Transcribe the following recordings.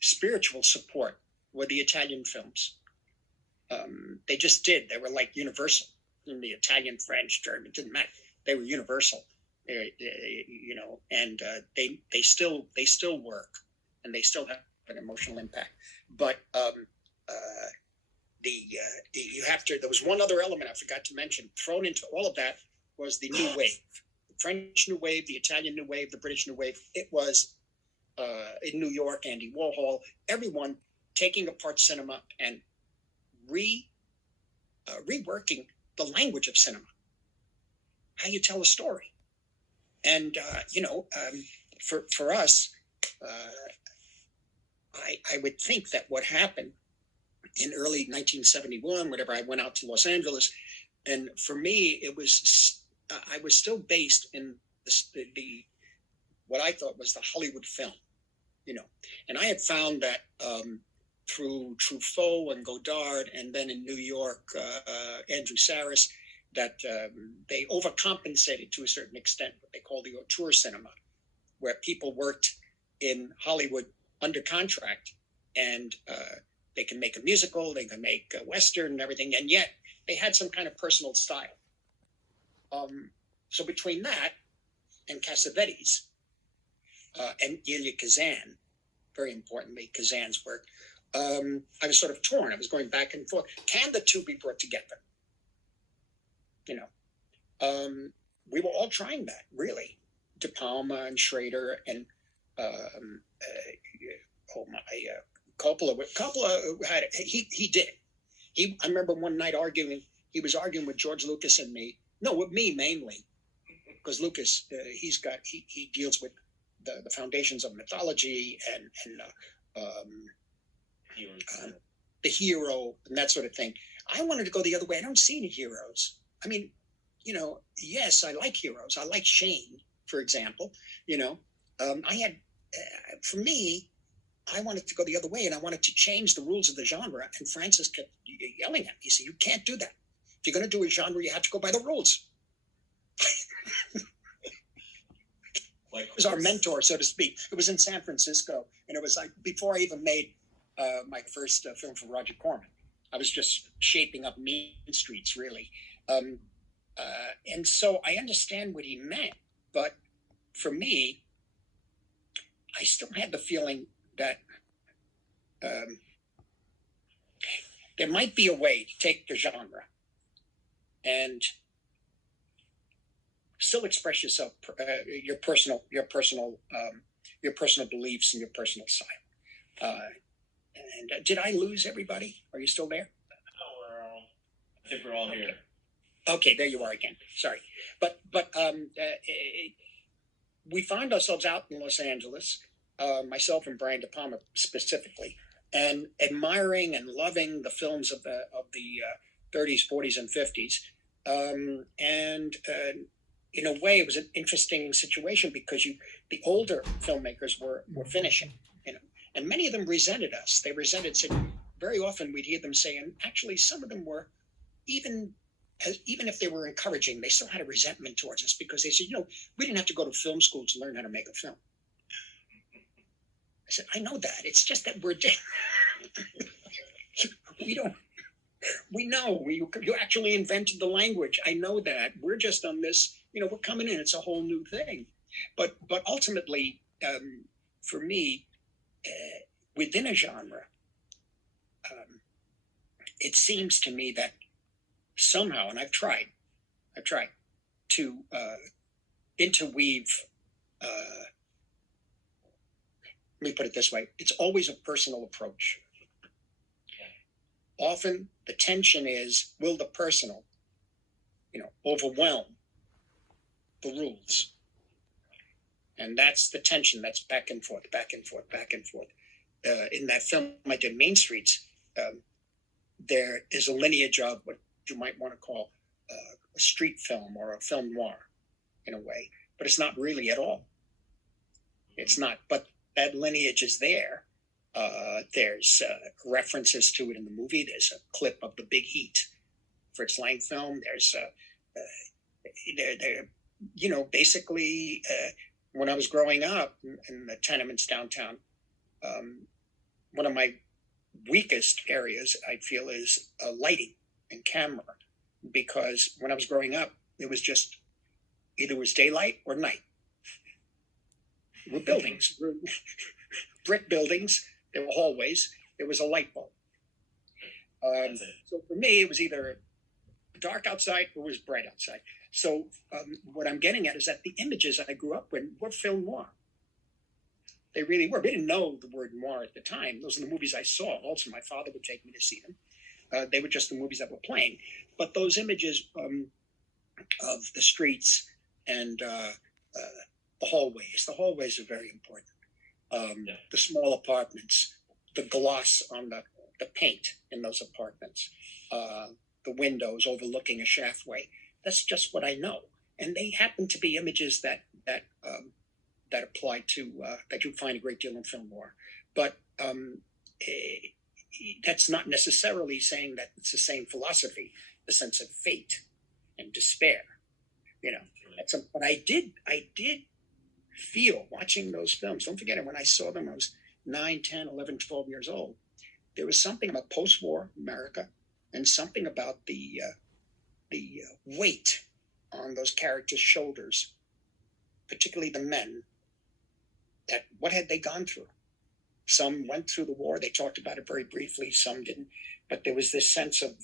spiritual support were the Italian films. They just did. They were like universal. In the Italian, French, German, it didn't matter. They were universal, and they still work, and they still have an emotional impact. But you have to. There was one other element I forgot to mention. Thrown into all of that was the New Wave, the French New Wave, the Italian New Wave, the British New Wave. It was in New York, Andy Warhol, everyone taking apart cinema and reworking the language of cinema, how you tell a story. And, for us, I would think that what happened in early 1971, whenever I went out to Los Angeles, and for me, I was still based in the what I thought was the Hollywood film, and I had found that through Truffaut and Godard, and then in New York, Andrew Sarris, that they overcompensated to a certain extent what they call the auteur cinema, where people worked in Hollywood under contract, and they can make a musical, they can make a Western and everything, and yet they had some kind of personal style. So between that and Cassavetes and Elia Kazan, very importantly, Kazan's work, I was sort of torn. I was going back and forth. Can the two be brought together? We were all trying that, really. De Palma and Schrader and Coppola. Coppola had he did. I remember one night he was arguing with George Lucas and me. No, with me mainly, because Lucas he deals with the foundations of mythology and the hero and that sort of thing. I wanted to go the other way. I don't see any heroes. I mean, yes, I like heroes. I like Shane, for example. For me, I wanted to go the other way, and I wanted to change the rules of the genre. And Francis kept yelling at me. He said, "You can't do that. If you're going to do a genre, you have to go by the rules." It was our mentor, so to speak. It was in San Francisco, and it was like before I even made my first film for Roger Corman. I was just shaping up Mean Streets, really. And so I understand what he meant, but for me, I still had the feeling that there might be a way to take the genre and still express yourself, your personal beliefs and your personal style. And did I lose everybody? Are you still there? I think we're all here. Okay, there you are again. Sorry, but we found ourselves out in Los Angeles, myself and Brian De Palma specifically, and admiring and loving the films of the 30s, 40s, and 50s. And in a way, it was an interesting situation because the older filmmakers were finishing, and many of them resented us. They resented. Very often we'd hear them saying, actually, some of them were even if they were encouraging, they still had a resentment towards us because they said, we didn't have to go to film school to learn how to make a film. I said, I know that. It's just that we're we know you actually invented the language. I know that. We're just on this, we're coming in. It's a whole new thing. But ultimately, for me, within a genre, it seems to me that somehow, and I've tried to interweave, let me put it this way, it's always a personal approach. Often the tension is, will the personal, overwhelm the rules? And that's the tension that's back and forth, back and forth, back and forth. In that film I did, Main Streets, there is a lineage of what you might want to call a street film or a film noir in a way, but it's not really at all. It's not, but that lineage is there. There's references to it in the movie. There's a clip of The Big Heat, Fritz Lang film. There's basically when I was growing up in the tenements downtown, one of my weakest areas I feel is lighting and camera, because when I was growing up, it was just either it was daylight or night. There were buildings, brick buildings. There were hallways. There was a light bulb. So for me, it was either dark outside or it was bright outside. So what I'm getting at is that the images I grew up with were film noir. They really were. We didn't know the word noir at the time. Those are the movies I saw. Also, my father would take me to see them. They were just the movies that were playing. But those images of the streets and the hallways are very important. The small apartments, the gloss on the paint in those apartments, the windows overlooking a shaftway. That's just what I know. And they happen to be images that apply to, that you find a great deal in film noir. But that's not necessarily saying that it's the same philosophy, the sense of fate and despair. But I did feel watching those films. Don't forget it, when I saw them, I was 9, 10, 11, 12 years old. There was something about post-war America and something about the weight on those characters' shoulders, particularly the men, that what had they gone through? Some went through the war. They talked about it very briefly. Some didn't. But there was this sense of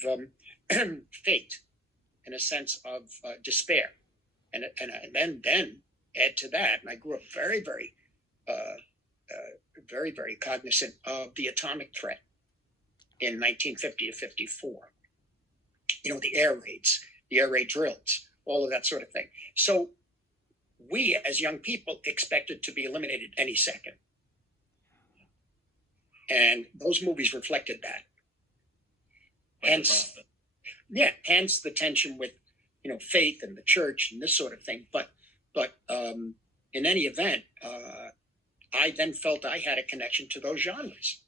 fate and a sense of despair. And then add to that, and I grew up very, very, very cognizant of the atomic threat in 1950 to 54. The air raids, the air raid drills, all of that sort of thing. So we, as young people, expected to be eliminated any second. And those movies reflected that. Hence the tension with, faith and the church and this sort of thing. But in any event, I then felt I had a connection to those genres.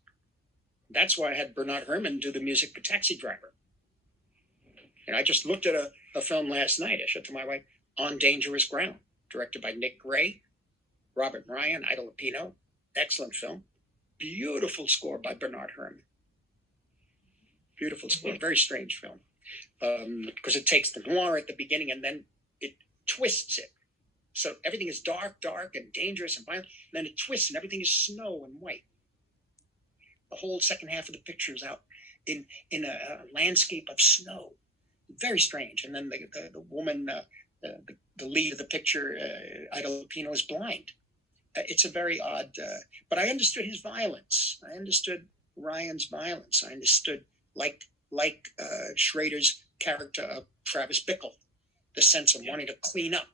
That's why I had Bernard Herrmann do the music for Taxi Driver. And I just looked at a film last night. I said to my wife, On Dangerous Ground, directed by Nick Gray, Robert Ryan, Ida Lupino. Excellent film. Beautiful score by Bernard Herrmann. Beautiful score. Very strange film. Because it takes the noir at the beginning and then it twists it. So everything is dark and dangerous and violent. And then it twists and everything is snow and white. The whole second half of the picture is out in a landscape of snow. Very strange. And then the woman, the lead of the picture, Ida Lupino, is blind. It's a very odd, but I understood his violence. I understood Ryan's violence. I understood, like Schrader's character of Travis Bickle, the sense of wanting to clean up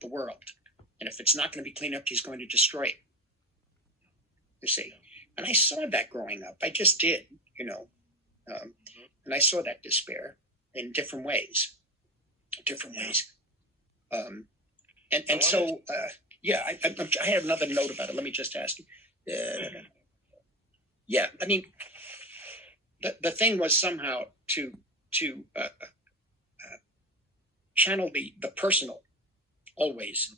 the world. And if it's not going to be cleaned up, he's going to destroy it. You see? And I saw that growing up. I just did, and I saw that despair in different ways. I have another note about it. Let me just ask you. The thing was somehow to channel the personal always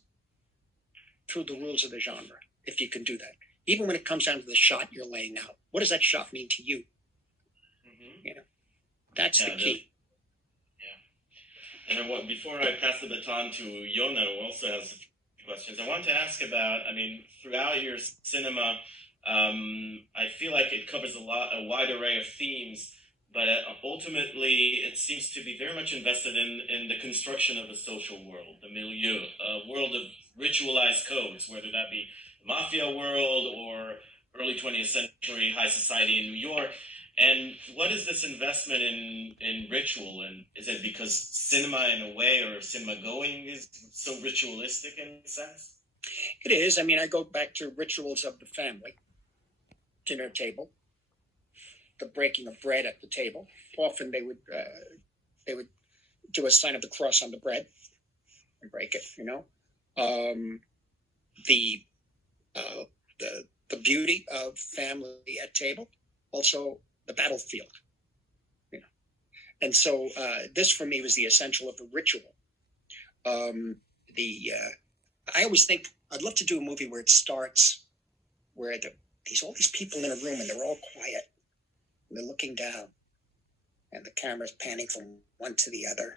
through the rules of the genre, if you can do that. Even when it comes down to the shot you're laying out. What does that shot mean to you? Mm-hmm. That's the key. And before I pass the baton to Yona, who also has questions, I want to ask about, throughout your cinema, I feel like it covers a wide array of themes, but ultimately it seems to be very much invested in the construction of a social world, the milieu, a world of ritualized codes, whether that be the mafia world or early 20th century high society in New York. And what is this investment in ritual? And is it because cinema in a way, or cinema going, is so ritualistic in a sense? It is. I go back to rituals of the family. Dinner table, the breaking of bread at the table. Often they would do a sign of the cross on the bread and break it, The beauty of family at table. Also, the battlefield, and so this for me was the essential of the ritual. I always think I'd love to do a movie where it starts where there's all these people in a room and they're all quiet and they're looking down and the camera's panning from one to the other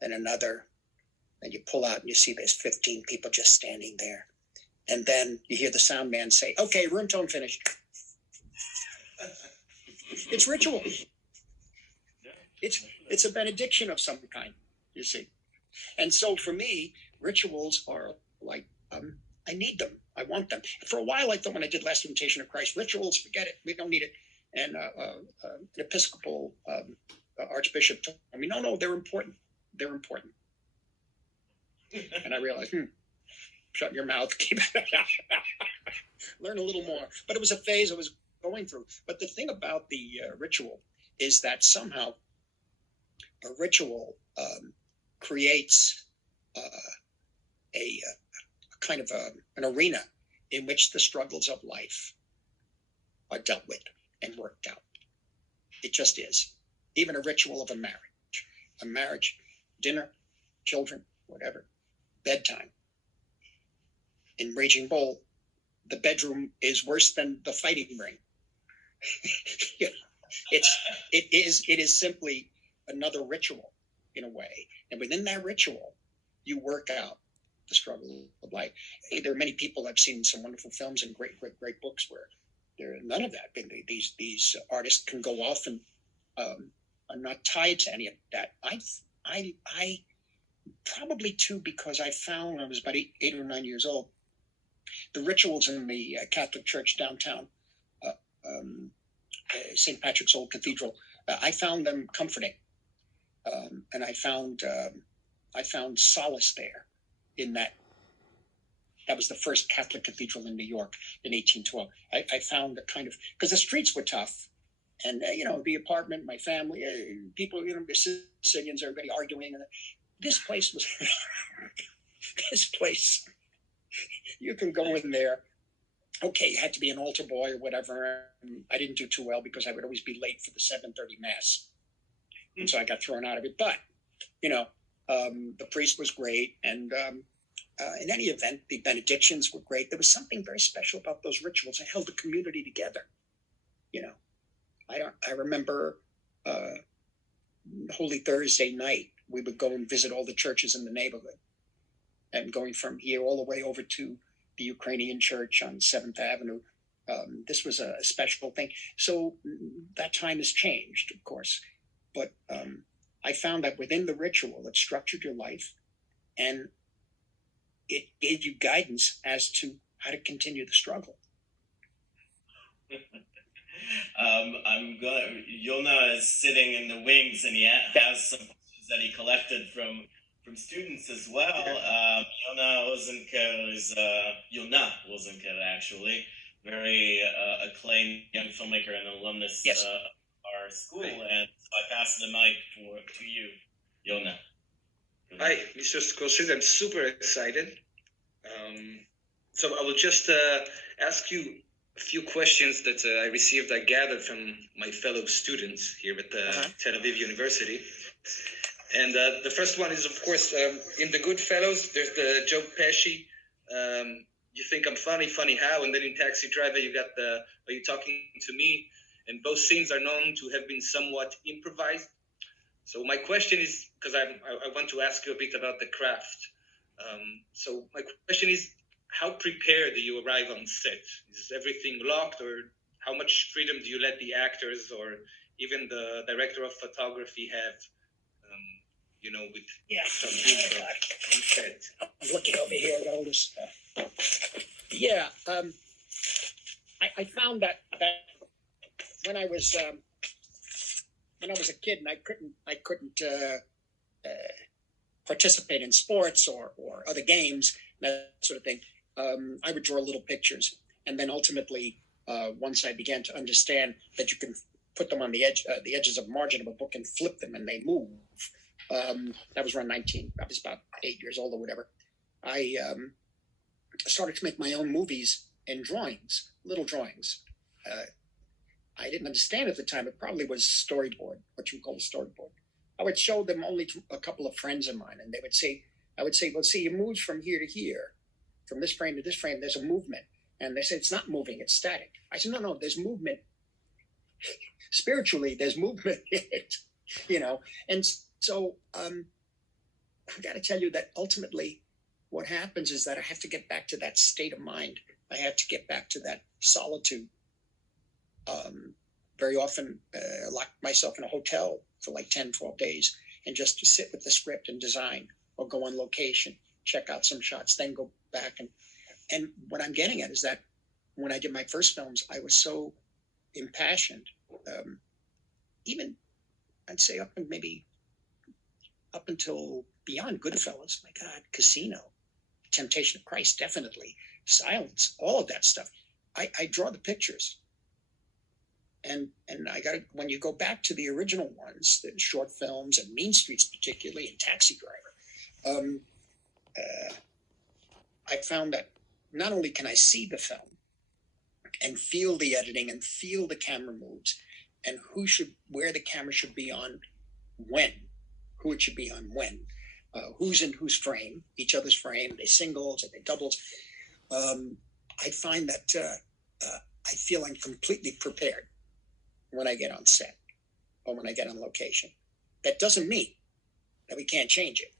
and another, and you pull out and you see there's 15 people just standing there, and then you hear the sound man say, "Okay, room tone finished." It's ritual. It's a benediction of some kind, you see. And so for me, rituals are like, I need them. I want them. For a while, I thought when I did Last Temptation of Christ, rituals, forget it. We don't need it. And an Episcopal Archbishop told me, no, they're important. They're important. And I realized, shut your mouth. Keep learn a little more. But it was a phase I was going through. But the thing about the ritual is that somehow a ritual creates a kind of an arena in which the struggles of life are dealt with and worked out. It just is. Even a ritual of a marriage, dinner, children, whatever, bedtime. In Raging Bull, the bedroom is worse than the fighting ring. It is simply another ritual in a way. And within that ritual, you work out the struggle of life. There are many people, I've seen some wonderful films and great books where there none of that. These artists can go off and are not tied to any of that. I probably too, because I found I was about eight or 9 years old, the rituals in the Catholic Church downtown, St. Patrick's Old Cathedral, I found them comforting, and I found solace there. In that was the first Catholic cathedral in New York in 1812. I found a kind of, because the streets were tough, and the apartment, my family, people, Sicilians, everybody arguing, and this place was, you can go in there. Okay, you had to be an altar boy or whatever. I didn't do too well because I would always be late for the 7:30 mass, and so I got thrown out of it. But the priest was great, and in any event, the benedictions were great. There was something very special about those rituals. It held the community together. I remember Holy Thursday night, we would go and visit all the churches in the neighborhood, and going from here all the way over to the Ukrainian church on 7th Avenue. This was a special thing. So that time has changed, of course, but I found that within the ritual, it structured your life, and it gave you guidance as to how to continue the struggle. Yona is sitting in the wings, and he has some questions that he collected from students as well. Yona Wozenker, actually, very acclaimed young filmmaker and alumnus of our school, and so I pass the mic to you, Yona. Hi, Mr. Scorsese. I'm super excited. So I will just ask you a few questions that I gathered from my fellow students here at Tel Aviv University. And the first one is, of course, in The Goodfellas, there's the Joe Pesci, you think I'm funny how? And then in Taxi Driver, you got Are You Talking to Me? And both scenes are known to have been somewhat improvised. So my question is, because I want to ask you a bit about the craft. So my question is, how prepared do you arrive on set? Is everything locked, or how much freedom do you let the actors or even the director of photography have, with some info on set? I'm looking over here at all this stuff. Yeah, I found that when I was a kid and I couldn't participate in sports or other games, that sort of thing. I would draw little pictures, and then ultimately, once I began to understand that you can put them on the edges of a margin of a book and flip them, and they move. That was around 19. I was about 8 years old or whatever. I started to make my own movies and drawings, little drawings. I didn't understand at the time. It probably was storyboard, what you call a storyboard. I would show them only to a couple of friends of mine, and they would say, I would say, well, see, you moved from here to here. from this frame to this frame, there's a movement. And they said, it's not moving, it's static. I said, no, there's movement. Spiritually, there's movement in it, you know. And so I got to tell you that ultimately what happens is that I have to get back to that state of mind. I have to get back to that solitude. Very often lock myself in a hotel for like 10, 12 days and just to sit with the script and design, or go on location, check out some shots, then go back. And what I'm getting at is that when I did my first films, I was so impassioned, even I'd say up until beyond Goodfellas, my God, Casino, Temptation of Christ, definitely, Silence, all of that stuff. I draw the pictures. And when you go back to the original ones, the short films and Mean Streets particularly, and Taxi Driver, I found that not only can I see the film and feel the editing and feel the camera moves and where the camera should be on when, who it should be on when, who's in whose frame, each other's frame, they singles, and they doubles. I find that I feel I'm completely prepared when I get on set or when I get on location. That doesn't mean that we can't change it,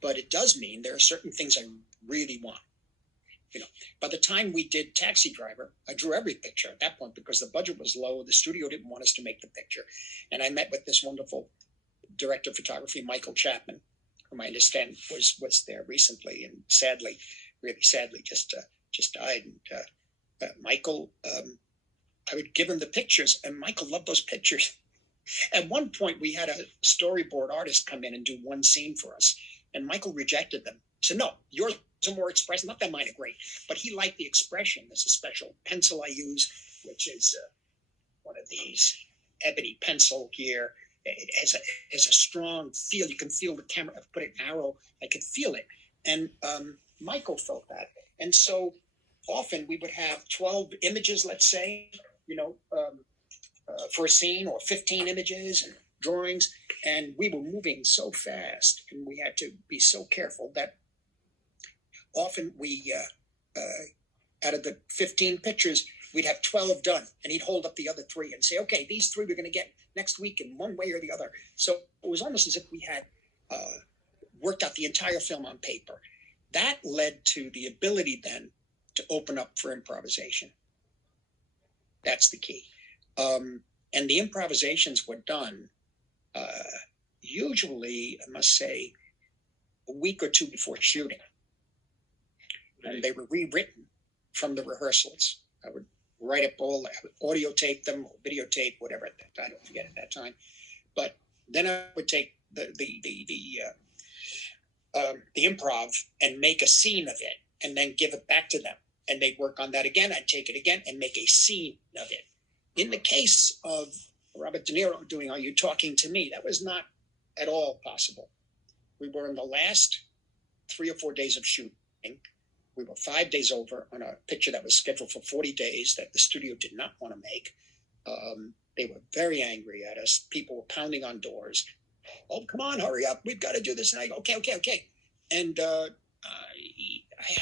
but it does mean there are certain things I really want. You know, by the time we did Taxi Driver, I drew every picture at that point because the budget was low. The studio didn't want us to make the picture. And I met with this wonderful director of photography, Michael Chapman, whom I understand was there recently and sadly, really sadly, just died. And Michael, I would give him the pictures, and Michael loved those pictures. At one point, we had a storyboard artist come in and do one scene for us, and Michael rejected them. He said, no, yours are more expressive. Not that mine are great, but he liked the expression. There's a special pencil I use, which is one of these ebony pencil here. It has a strong feel. You can feel the camera. I've put an arrow. I could feel it. And Michael felt that. And so often we would have 12 images, let's say, you know, for a scene, or 15 images and drawings. And we were moving so fast, and we had to be so careful that often we, out of the 15 pictures, we'd have 12 done, and he'd hold up the other 3 and say, okay, these 3 we're going to get next week in one way or the other. So it was almost as if we had worked out the entire film on paper. That led to the ability then to open up for improvisation. That's the key. And the improvisations were done usually, I must say, a week or 2 before shooting. And they were rewritten from the rehearsals. I would write up I would audio tape them or videotape, whatever I don't forget at that time. But then I would take the improv and make a scene of it, and then give it back to them. And they'd work on that again. I'd take it again and make a scene of it. In the case of Robert De Niro doing Are You Talking to Me, that was not at all possible. We were in the last 3 or 4 days of shooting. We were 5 days over on a picture that was scheduled for 40 days that the studio did not want to make. They were very angry at us. People were pounding on doors. Oh, come on, hurry up. We've got to do this. And I go, okay. And I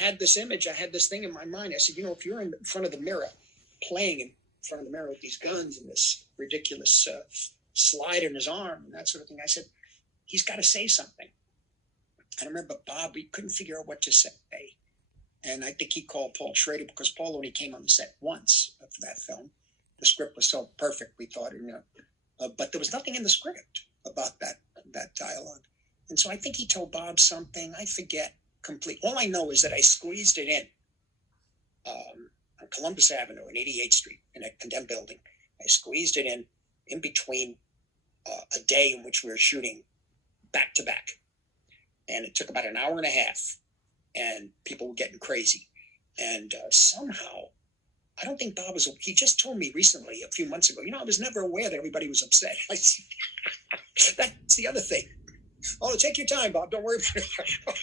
had this image. I had this thing in my mind. I said, you know, if you're in front of the mirror, playing in front of the mirror with these guns and this ridiculous slide in his arm and that sort of thing, I said, he's got to say something. I remember Bob, we couldn't figure out what to say. And I think he called Paul Schrader, because Paul only came on the set once for that film. The script was so perfect, we thought, you know, but there was nothing in the script about that dialogue. And so I think he told Bob something. I forget completely. All I know is that I squeezed it in on Columbus Avenue and 88th Street in a condemned building. I squeezed it in between a day in which we were shooting back to back. And it took about an hour and a half. And people were getting crazy. And somehow, I don't think Bob was, he just told me recently, a few months ago, you know, I was never aware that everybody was upset. I said, that's the other thing. Oh, take your time, Bob. Don't worry about it.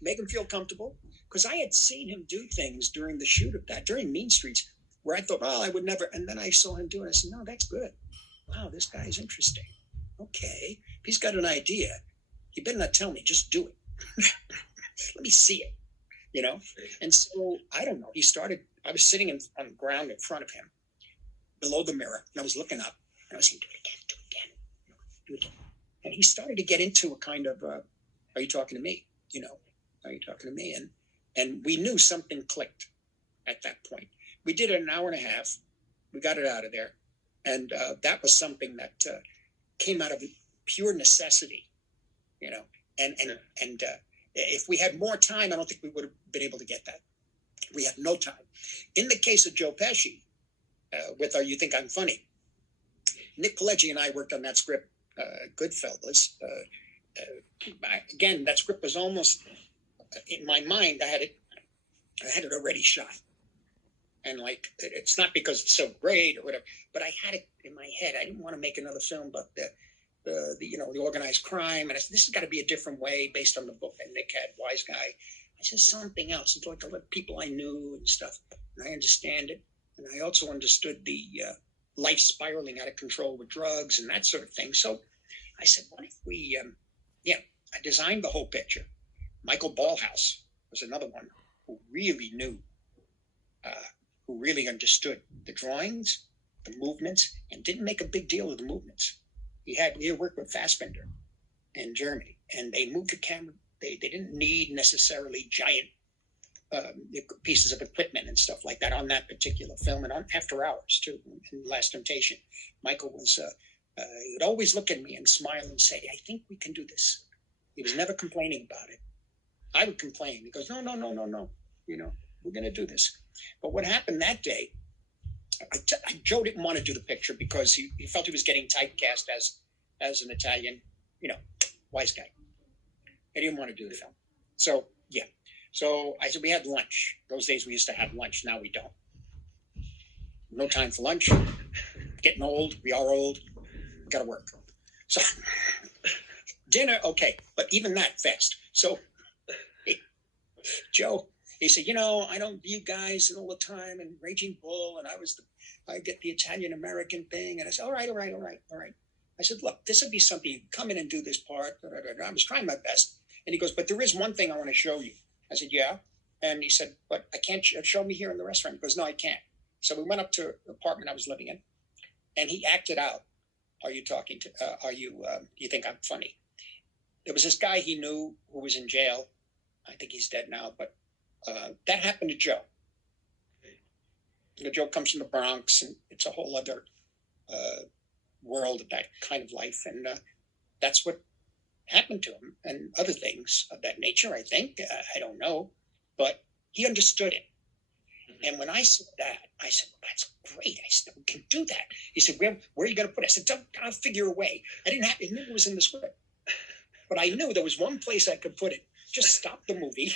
Make him feel comfortable. Because I had seen him do things during the shoot of that, during Mean Streets, where I thought, oh, I would never. And then I saw him do it. I said, no, that's good. Wow, this guy is interesting. Okay. If he's got an idea, you better not tell me. Just do it. Let me see it. you know? And so, I don't know. I was sitting on the ground in front of him, below the mirror, and I was looking up, and I was saying, do it again, do it again, do it again. And he started to get into a kind of, are you talking to me? You know, are you talking to me? And we knew something clicked at that point. We did it an hour and a half. We got it out of there. And that was something that came out of pure necessity, you know. And if we had more time, I don't think we would have been able to get that. We had no time. In the case of Joe Pesci, with You Think I'm Funny, Nick Pileggi and I worked on that script, Goodfellas. Again, that script was almost, in my mind, I had it already shot. And like, it's not because it's so great or whatever, but I had it in my head. I didn't want to make another film about the organized crime. And I said, this has got to be a different way based on the book that Nick had, Wise Guy. I said, something else. It's like the people I knew and stuff. And I understand it. And I also understood the life spiraling out of control with drugs and that sort of thing. So I said, what if we, I designed the whole picture. Michael Ballhaus was another one who really knew, who really understood the drawings, the movements, and didn't make a big deal of the movements. He had worked with Fassbinder in Germany, and they moved the camera. They didn't need necessarily giant pieces of equipment and stuff like that on that particular film, and on After Hours too, in Last Temptation. Michael was, he would always look at me and smile and say, I think we can do this. He was never complaining about it. I would complain. He goes, no, you know, we're going to do this. But what happened that day, Joe didn't want to do the picture because he felt he was getting typecast as an Italian, you know, wise guy. He didn't want to do the film. So, yeah. So I said, we had lunch. Those days we used to have lunch. Now we don't. No time for lunch. Getting old. We are old. Got to work. So dinner, okay. But even that fast. So Joe, he said, you know, I don't view guys all the time and Raging Bull, and I get the Italian American thing. And I said, all right. I said, look, this would be something, you come in and do this part. I was trying my best. And he goes, but there is one thing I want to show you. I said, yeah. And he said, but I can't show me here in the restaurant. He goes, no, I can't. So we went up to the apartment I was living in, and he acted out. Do you think I'm funny? There was this guy he knew who was in jail. I think he's dead now, but that happened to Joe. You know, Joe comes from the Bronx, and it's a whole other world of that kind of life. And that's what happened to him, and other things of that nature, I think. I don't know. But he understood it. And when I said that, I said, well, that's great. I said, we can do that. He said, where are you going to put it? I said, I'll figure a way. I knew it was in the script. But I knew there was one place I could put it. Just stop the movie.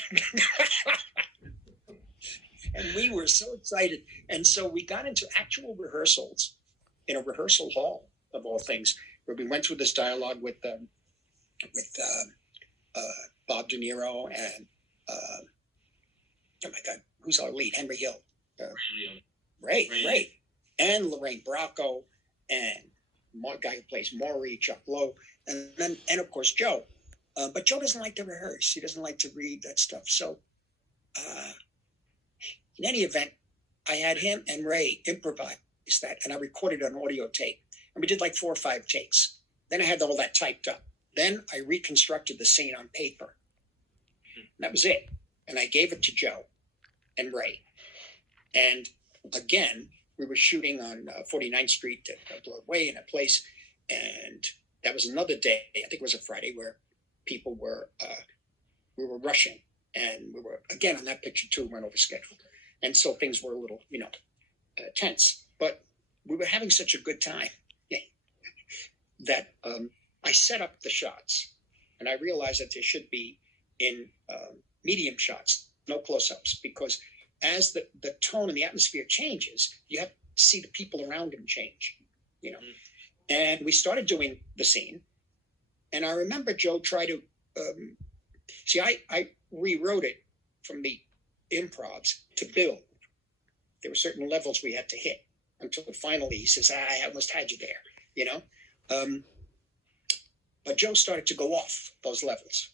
And we were so excited. And so we got into actual rehearsals in a rehearsal hall, of all things, where we went through this dialogue with Bob De Niro and, oh my God, who's our lead? Henry Hill. Ray. And Lorraine Bracco and the guy who plays Maury, Chuck Lowe, and of course Joe. But Joe doesn't like to rehearse. He doesn't like to read that stuff. So in any event, I had him and Ray improvise that, and I recorded an audio tape. And we did like 4 or 5 takes. Then I had all that typed up. Then I reconstructed the scene on paper. And that was it. And I gave it to Joe and Ray. And again, we were shooting on 49th Street at Broadway in a place. And that was another day, I think it was a Friday, where people were, we were rushing. And we were, again, on that picture too, went over schedule. And so things were a little, tense. But we were having such a good time that I set up the shots. And I realized that there should be in medium shots, no close-ups, because as the tone and the atmosphere changes, you have to see the people around him change, And we started doing the scene. And I remember Joe tried to, I rewrote it from the improvs to build. There were certain levels we had to hit until finally he says, I almost had you there, But Joe started to go off those levels.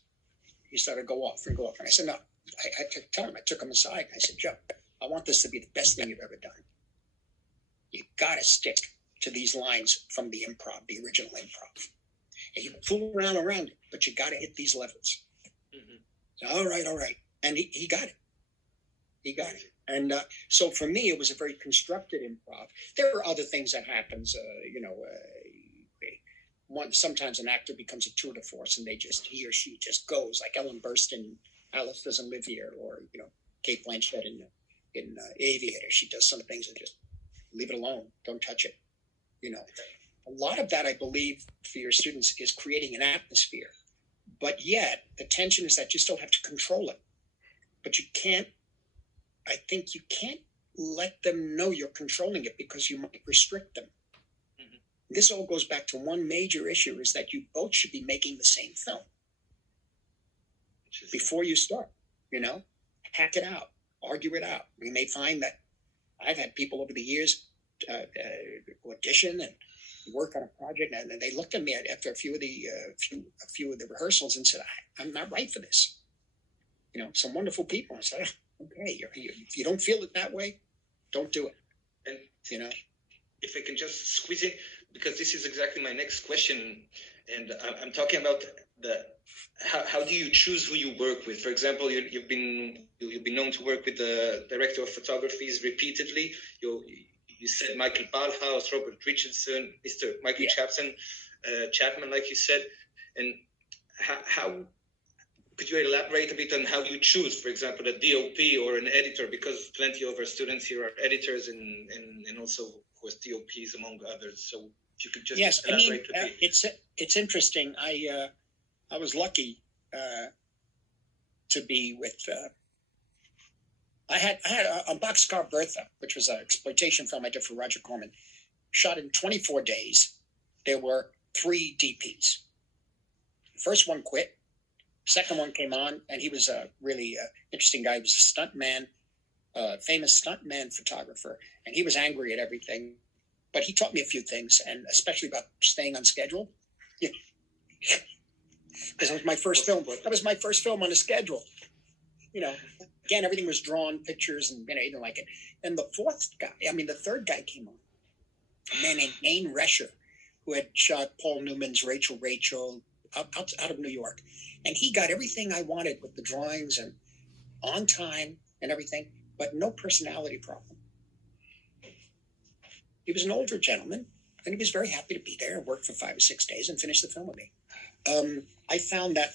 He started to go off and go off. And I said, no, I took him aside and I said, Joe, I want this to be the best thing you've ever done. You got to stick to these lines from the improv, the original improv. And you can fool around it, but you got to hit these levels. So, all right. And he got it. He got it. And so for me, it was a very constructed improv. There are other things that happens, sometimes an actor becomes a tour de force and he or she just goes, like Ellen Burstyn, Alice Doesn't Live Here, or, Kate Blanchett in Aviator. She does some things and just leave it alone. Don't touch it. A lot of that, I believe, for your students is creating an atmosphere. But yet, the tension is that you still have to control it. But I think you can't let them know you're controlling it because you might restrict them. Mm-hmm. This all goes back to one major issue, is that you both should be making the same film. Before you start, hack it out, argue it out. We may find that I've had people over the years audition and work on a project, and they looked at me after a few of the rehearsals and said, I'm not right for this. Some wonderful people. I said, okay, if you don't feel it that way, don't do it. And if I can just squeeze in, because this is exactly my next question, and I'm talking about how do you choose who you work with? For example, you've been known to work with the director of photographies repeatedly. You said Michael Ballhaus, Robert Richardson, Mr. Michael Chapman, like you said. And how could you elaborate a bit on how you choose, for example, a DOP or an editor? Because plenty of our students here are editors and also, of course, DOPs among others. So if you could just elaborate a bit. It's interesting. I was lucky to be with. I had a Boxcar Bertha, which was an exploitation film I did for Roger Corman, shot in 24 days. There were 3 DPs. The first one quit. Second one came on, and he was a really interesting guy. He was a stuntman, famous stuntman photographer, and he was angry at everything. But he taught me a few things, and especially about staying on schedule. Because it was my first film. That was my first film on a schedule. Again, everything was drawn, pictures, and he didn't like it. And the third guy came on, a man named Nain Rescher, who had shot Paul Newman's Rachel out of New York. And he got everything I wanted with the drawings and on time and everything, but no personality problem. He was an older gentleman, and he was very happy to be there and work for 5 or 6 days and finish the film with me. I found that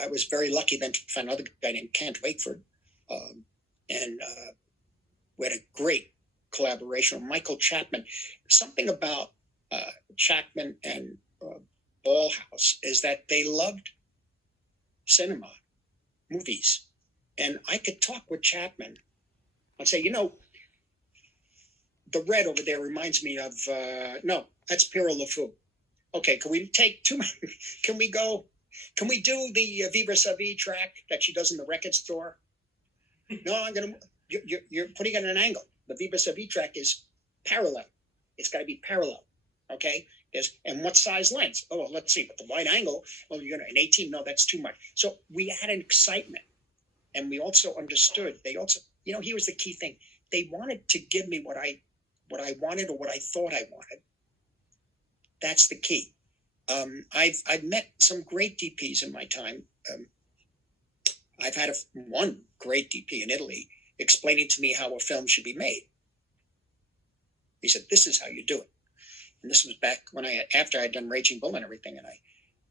I was very lucky then to find another guy named Kent Wakeford, and we had a great collaboration with Michael Chapman. Something about Chapman and Ballhaus is that they loved cinema, movies, and I could talk with Chapman. I'd say, the red over there reminds me of no, that's Pierrot Le Fou. Okay, can we take can we do the Vivre Sa Vie track that she does in the record store? No, you're putting it at an angle. The Vivre Sa Vie track is parallel. It's got to be parallel. Okay? And what size lens? Oh, well, let's see. But the wide angle, well, you're going to, an 18, no, that's too much. So we had an excitement. And we also understood. They also, here was the key thing. They wanted to give me what I wanted or what I thought I wanted. That's the key. I've met some great DPs in my time. I've had one great DP in Italy explaining to me how a film should be made. He said, "This is how you do it." And this was back when after I'd done Raging Bull and everything, and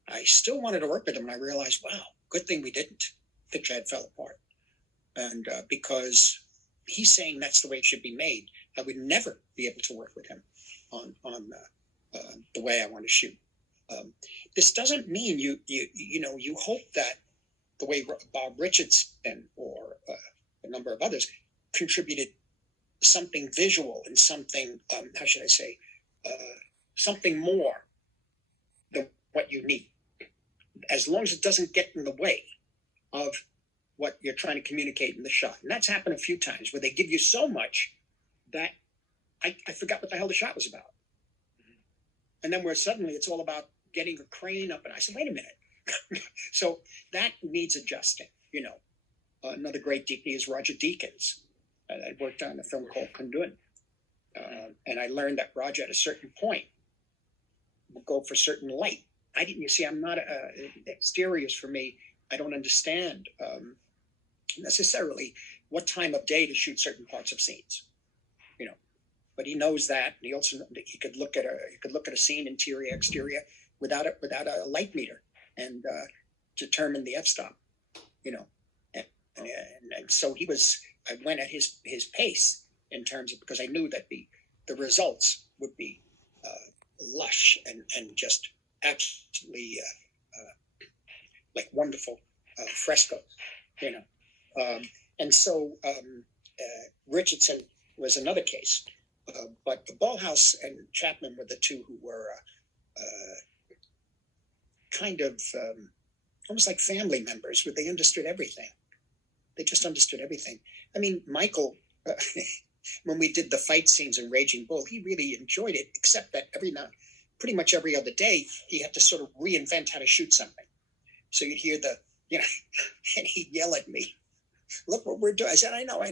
I still wanted to work with him. And I realized, wow, good thing we didn't. Picture had fell apart, and because he's saying that's the way it should be made, I would never be able to work with him on the way I want to shoot. This doesn't mean you hope that the way Bob Richardson or a number of others contributed something visual and something, how should I say, something more than what you need, as long as it doesn't get in the way of what you're trying to communicate in the shot. And that's happened a few times where they give you so much that I forgot what the hell the shot was about. And then where suddenly it's all about getting a crane up. And I said, wait a minute. So that needs adjusting. you know. Another great DP is Roger Deakins. I worked on a film called Kundun. And I learned that Roger at a certain point will go for certain light. You see, I'm not, exteriors for me, I don't understand necessarily what time of day to shoot certain parts of scenes, you know. But he knows that. And he also, he could look at a scene, interior, exterior, without a light meter, and determine the f-stop, you know. And so I went at his pace in terms of, because I knew that the results would be lush and just absolutely like wonderful frescoes, you know. And so Richardson was another case, but Ballhaus and Chapman were the two who were kind of almost like family members, where they understood everything. They just understood everything. I mean, Michael, when we did the fight scenes in Raging Bull, he really enjoyed it, except that pretty much every other day, he had to sort of reinvent how to shoot something. So you'd hear and he'd yell at me, "Look what we're doing." I said, I know.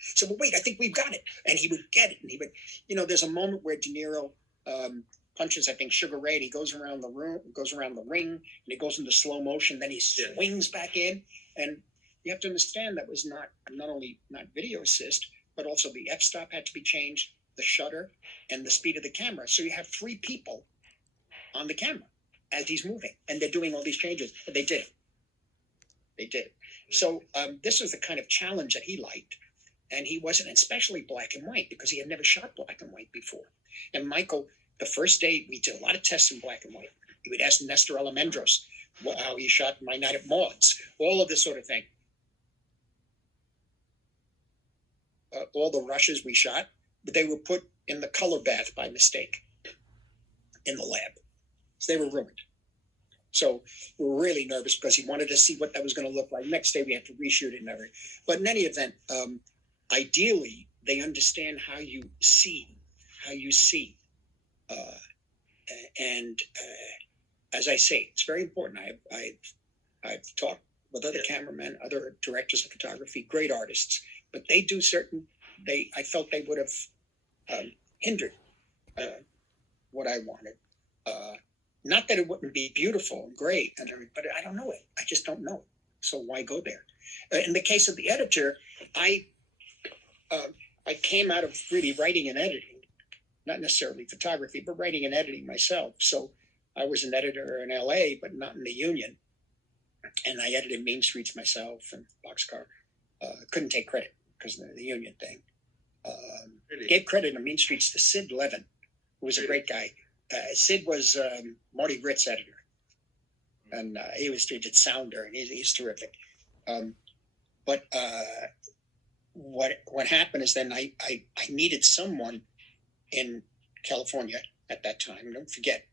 So, but wait, I think we've got it. And he would get it. And he would, there's a moment where De Niro punches, I think, Sugar Ray, and he goes around the ring, and he goes into slow motion, then he swings back in. And you have to understand that was not only not video assist, but also the f-stop had to be changed, the shutter, and the speed of the camera. So you have 3 people on the camera as he's moving, and they're doing all these changes. And they did it. So this was the kind of challenge that he liked. And he wasn't, especially black and white, because he had never shot black and white before. And Michael, the first day, we did a lot of tests in black and white. He would ask Nestor Almendros how he shot My Night at Maud's, all of this sort of thing. All the rushes we shot, but they were put in the color bath by mistake in the lab. So they were ruined. So we were really nervous because he wanted to see what that was going to look like. Next day we had to reshoot it and everything. But in any event, ideally, they understand how you see. And as I say, it's very important. I've talked with other cameramen, other directors of photography, great artists, but they do I felt they would have hindered what I wanted. Not that it wouldn't be beautiful and great, but I don't know it. I just don't know it. So why go there? In the case of the editor, I came out of really writing and editing, not necessarily photography, but writing and editing myself. So I was an editor in LA, but not in the union. And I edited Mean Streets myself and Boxcar. Couldn't take credit because of the union thing. Really? Gave credit in Mean Streets to Sid Levin, who was a great guy. Sid was Marty Ritt's editor. And he did Sounder, and he's terrific. But what happened is then I needed someone in California at that time. Don't forget,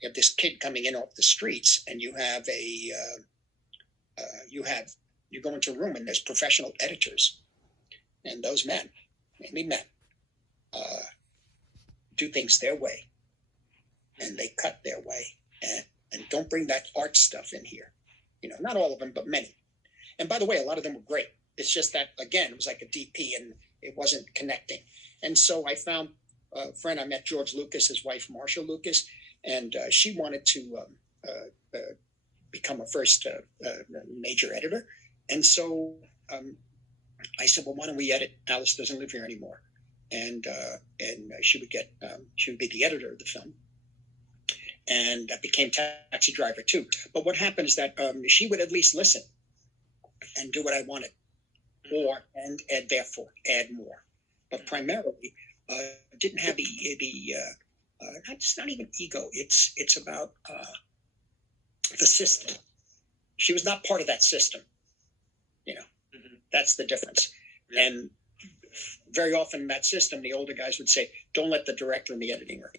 you have this kid coming in off the streets, and you have you go into a room and there's professional editors, and those men, mainly men, do things their way, and they cut their way, and don't bring that art stuff in here. Not all of them, but many. And by the way, a lot of them were great. It's just that, again, it was like a DP and it wasn't connecting. And so I found a friend. I met George Lucas, his wife, Marsha Lucas, and she wanted to become a first major editor. And so I said, well, why don't we edit Alice Doesn't Live Here Anymore? And she would be the editor of the film. And I became Taxi Driver too. But what happened is that she would at least listen and do what I wanted, and therefore add more. But primarily, didn't have it's not even ego. It's about the system. She was not part of that system. That's the difference. Yeah. And very often in that system, the older guys would say, "Don't let the director in the editing room."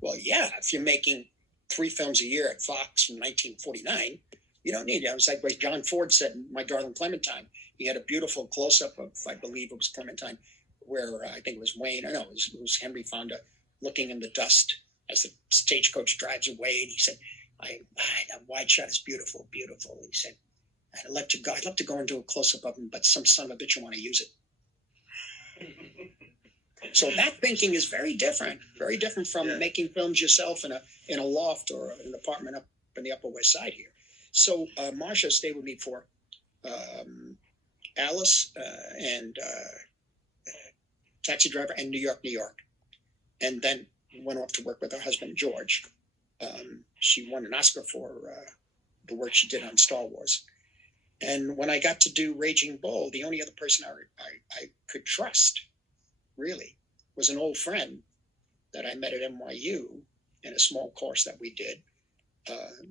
Well, yeah, if you're making 3 films a year at Fox in 1949, you don't need it. It was like what John Ford said in My Darling Clementine. He had a beautiful close-up of, I believe it was Clementine, where I think it was Wayne. No, it was Henry Fonda looking in the dust as the stagecoach drives away. And he said, that wide shot is beautiful, beautiful. He said, I'd love to go and do a close up of him, but some son of a bitch will want to use it. So that thinking is very different from making films yourself in a loft or an apartment up in the Upper West Side here. So Marcia stayed with me for Alice and Taxi Driver and New York, and then went off to work with her husband George. She won an Oscar for the work she did on Star Wars. And when I got to do Raging Bull, the only other person I could trust, really, was an old friend that I met at NYU in a small course that we did,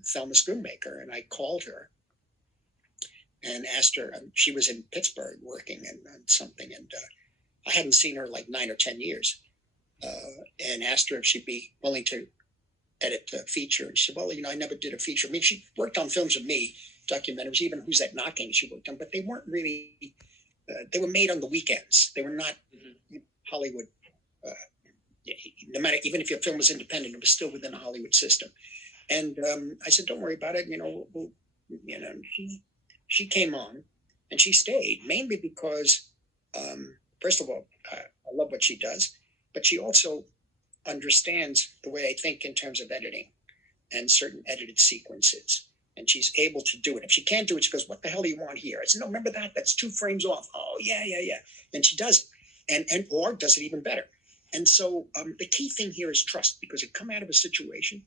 Thelma Schoonmaker. And I called her and asked her, she was in Pittsburgh working on something, and I hadn't seen her like 9 or 10 years, and asked her if she'd be willing to edit a feature. And she said, well, I never did a feature. I mean, she worked on films with me, documentaries, even Who's That Knocking she worked on, but they weren't really, they were made on the weekends. They were not Hollywood, no matter, even if your film was independent, it was still within the Hollywood system. And I said, don't worry about it. She came on and she stayed, mainly because, first of all, I love what she does, but she also understands the way I think in terms of editing and certain edited sequences. And she's able to do it. If she can't do it, she goes, what the hell do you want here? I said, no, remember that? That's 2 frames off. Oh, yeah. And she does it. Or does it even better. And so the key thing here is trust, because it come out of a situation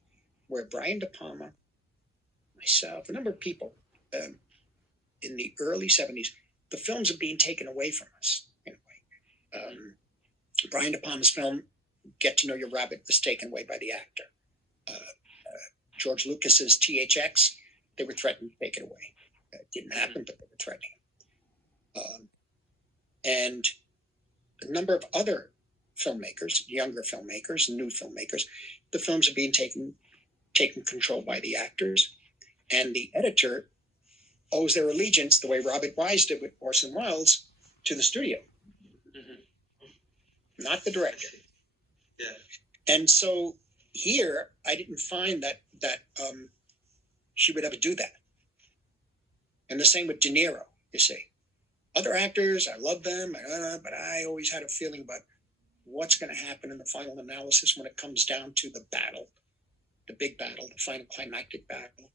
where Brian De Palma, myself, a number of people in the early 70s, the films are being taken away from us in a way. Brian De Palma's film, Get to Know Your Rabbit, was taken away by the actor. George Lucas's THX, they were threatened to take it away. It didn't happen, but they were threatening. And a number of other filmmakers, younger filmmakers, new filmmakers, the films are being taken control by the actors, and the editor owes their allegiance, the way Robert Wise did with Orson Welles, to the studio, not the director. Yeah. And so here, I didn't find that she would ever do that. And the same with De Niro, you see. Other actors, I love them, but I always had a feeling about what's going to happen in the final analysis when it comes down to the battle, the big battle, the final climactic battle.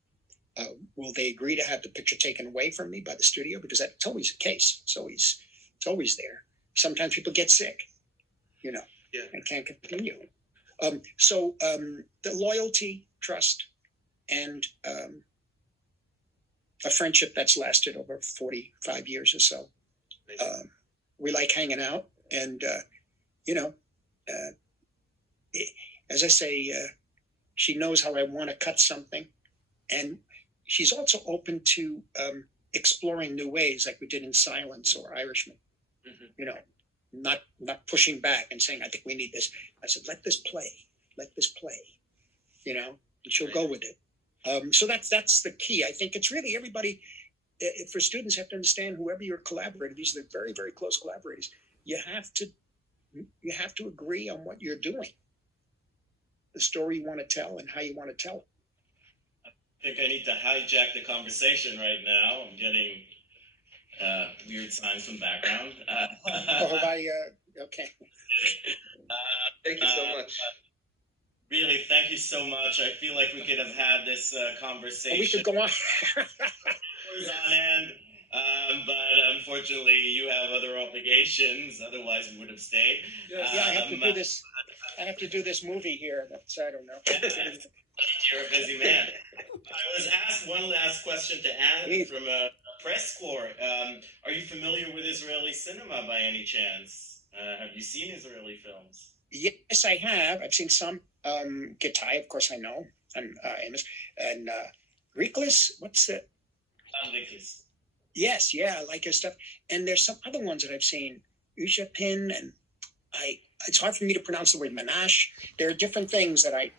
Will they agree to have the picture taken away from me by the studio? Because that's always the case. It's always there. Sometimes people get sick, and can't continue. So the loyalty, trust, and a friendship that's lasted over 45 years or so. We like hanging out, and as I say, she knows how I want to cut something, and she's also open to exploring new ways, like we did in Silence or Irishman. Not pushing back and saying, I think we need this. I said, let this play, and she'll go with it. So that's the key. I think it's really everybody. For students, have to understand, whoever your collaborator, these are the very, very close collaborators. You have to agree on what you're doing, the story you want to tell, and how you want to tell it. I think I need to hijack the conversation right now. I'm getting weird signs from the background. Okay. Thank you so much. Really, thank you so much. I feel like we could have had this conversation. We could go on. Hours on end, but unfortunately, you have other obligations. Otherwise, we would have stayed. Yeah, I have to do this. I have to do this movie here. That's, I don't know. You're a busy man. I was asked one last question to add from a press corps. Are you familiar with Israeli cinema by any chance? Have you seen Israeli films? Yes, I have. I've seen some. Gitai, of course, I know. And Amos. And Riklis, what's the... Riklis. Yes, yeah, I like his stuff. And there's some other ones that I've seen. Ushapin, and it's hard for me to pronounce the word Manash. There are different things that I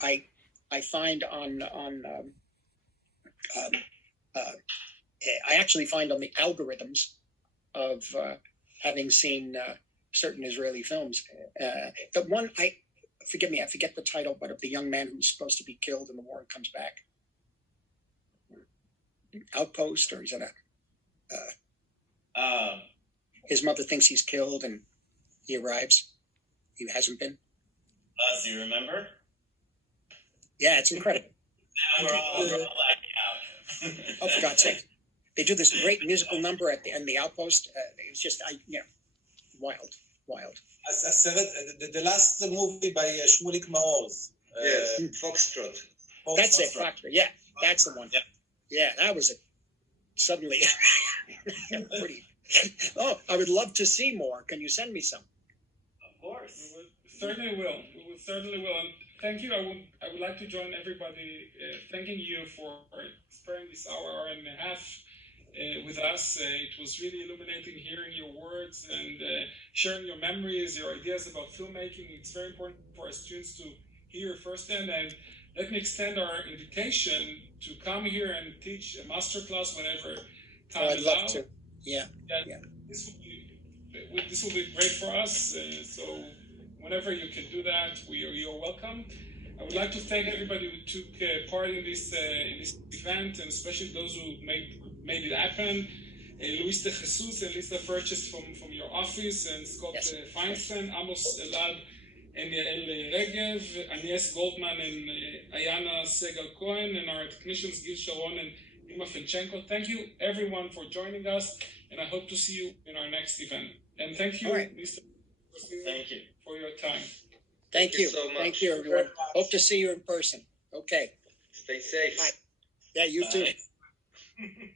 find on I actually find on the algorithms of having seen certain Israeli films. The one, forgive me, I forget the title, but of the young man who's supposed to be killed in the war and comes back. Outpost, or is that His mother thinks he's killed, and he arrives. He hasn't been. Do you remember? Yeah, it's incredible. Now we're all blacking out. Oh, for God's sake! They do this great musical number at the outpost. It was just, wild. The last movie by Shmulik Maoz. Yes, Foxtrot. That's it, Foxtrot. Yeah, that's the one. Yeah, that was it. Suddenly, pretty. Oh, I would love to see more. Can you send me some? Of course. Certainly will. We will certainly will. And thank you. I would like to join everybody thanking you for sparing this hour and a half with us. It was really illuminating hearing your words and sharing your memories, your ideas about filmmaking. It's very important for our students to hear firsthand. And let me extend our invitation to come here and teach a masterclass whenever time I'd love allows. to. Yeah. This will be great for us. So whenever you can do that, you're welcome. I would like to thank everybody who took part in this event, and especially those who made it happen. Luis de Jesus and Lisa Purchase from your office, and Scott Feinstein, Amos Elad, and Yael Regev, Agnes Goldman, and Ayana Segal-Cohen, and our technicians Gil Sharon and Ima Finchenko. Thank you, everyone, for joining us, and I hope to see you in our next event. And thank you, Mr. Thank you for your time. Thank you so much. Thank you, everyone. Hope to see you in person. Okay. Stay safe. Bye. Yeah, you too. Bye.